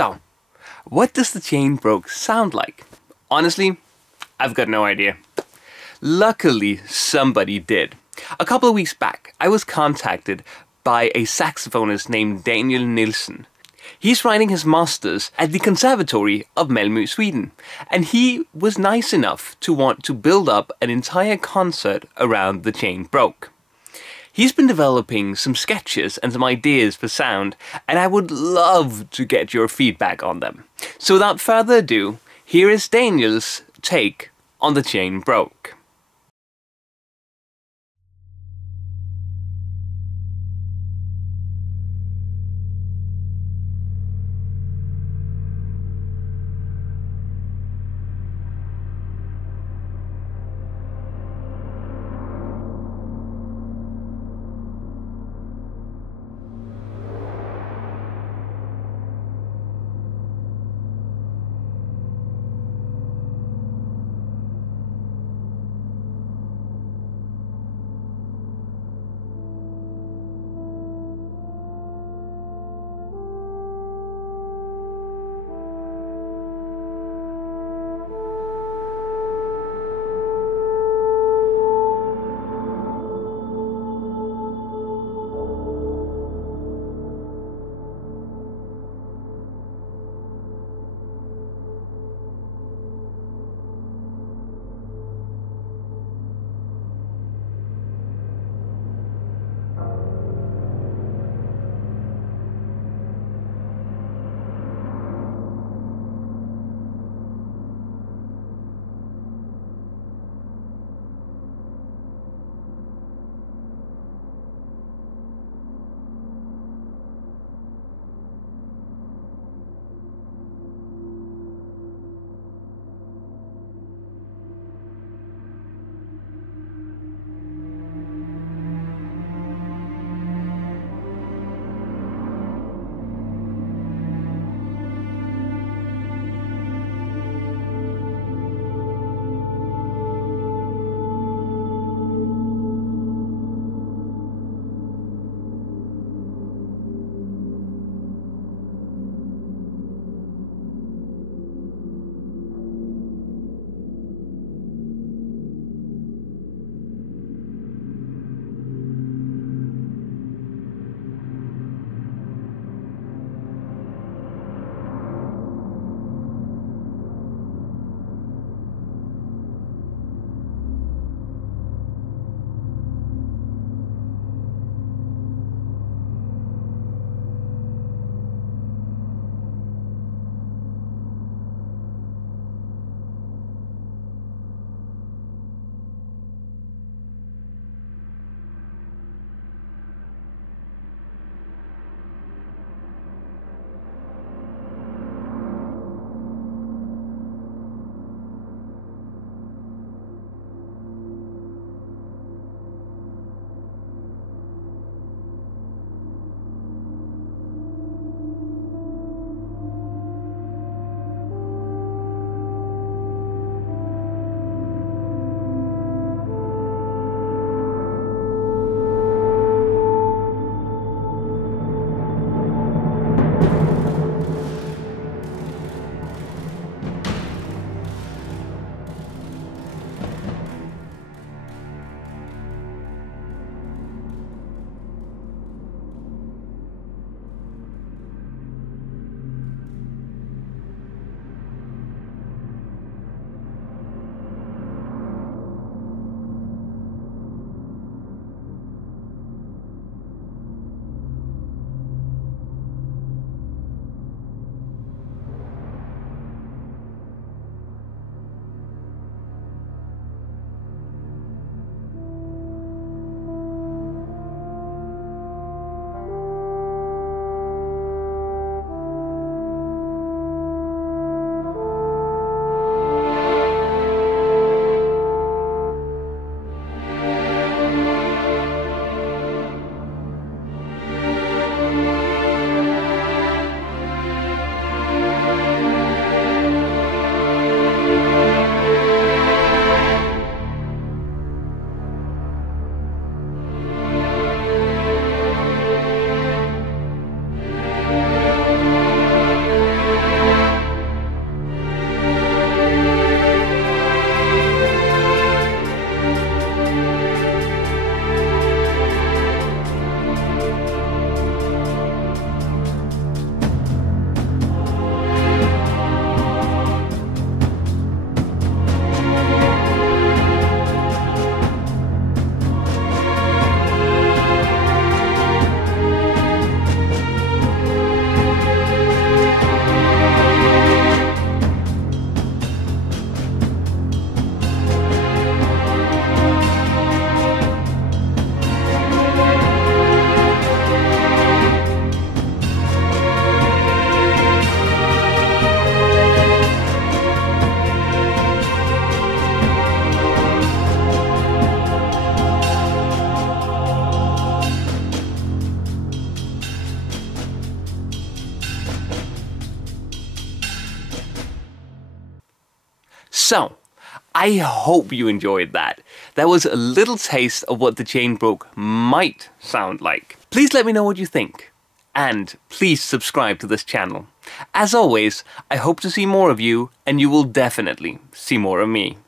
So, what does the chain broke sound like? Honestly, I've got no idea. Luckily, somebody did. A couple of weeks back, I was contacted by a saxophonist named Daniel Nielsen. He's writing his masters at the Conservatory of Malmö, Sweden, and he was nice enough to want to build up an entire concert around The Chain Broke. He's been developing some sketches and some ideas for sound, and I would love to get your feedback on them. So without further ado, here is Daniel's take on The Chain Broke. So, I hope you enjoyed that. That was a little taste of what the chain broke might sound like. Please let me know what you think. And please subscribe to this channel. As always, I hope to see more of you, and you will definitely see more of me.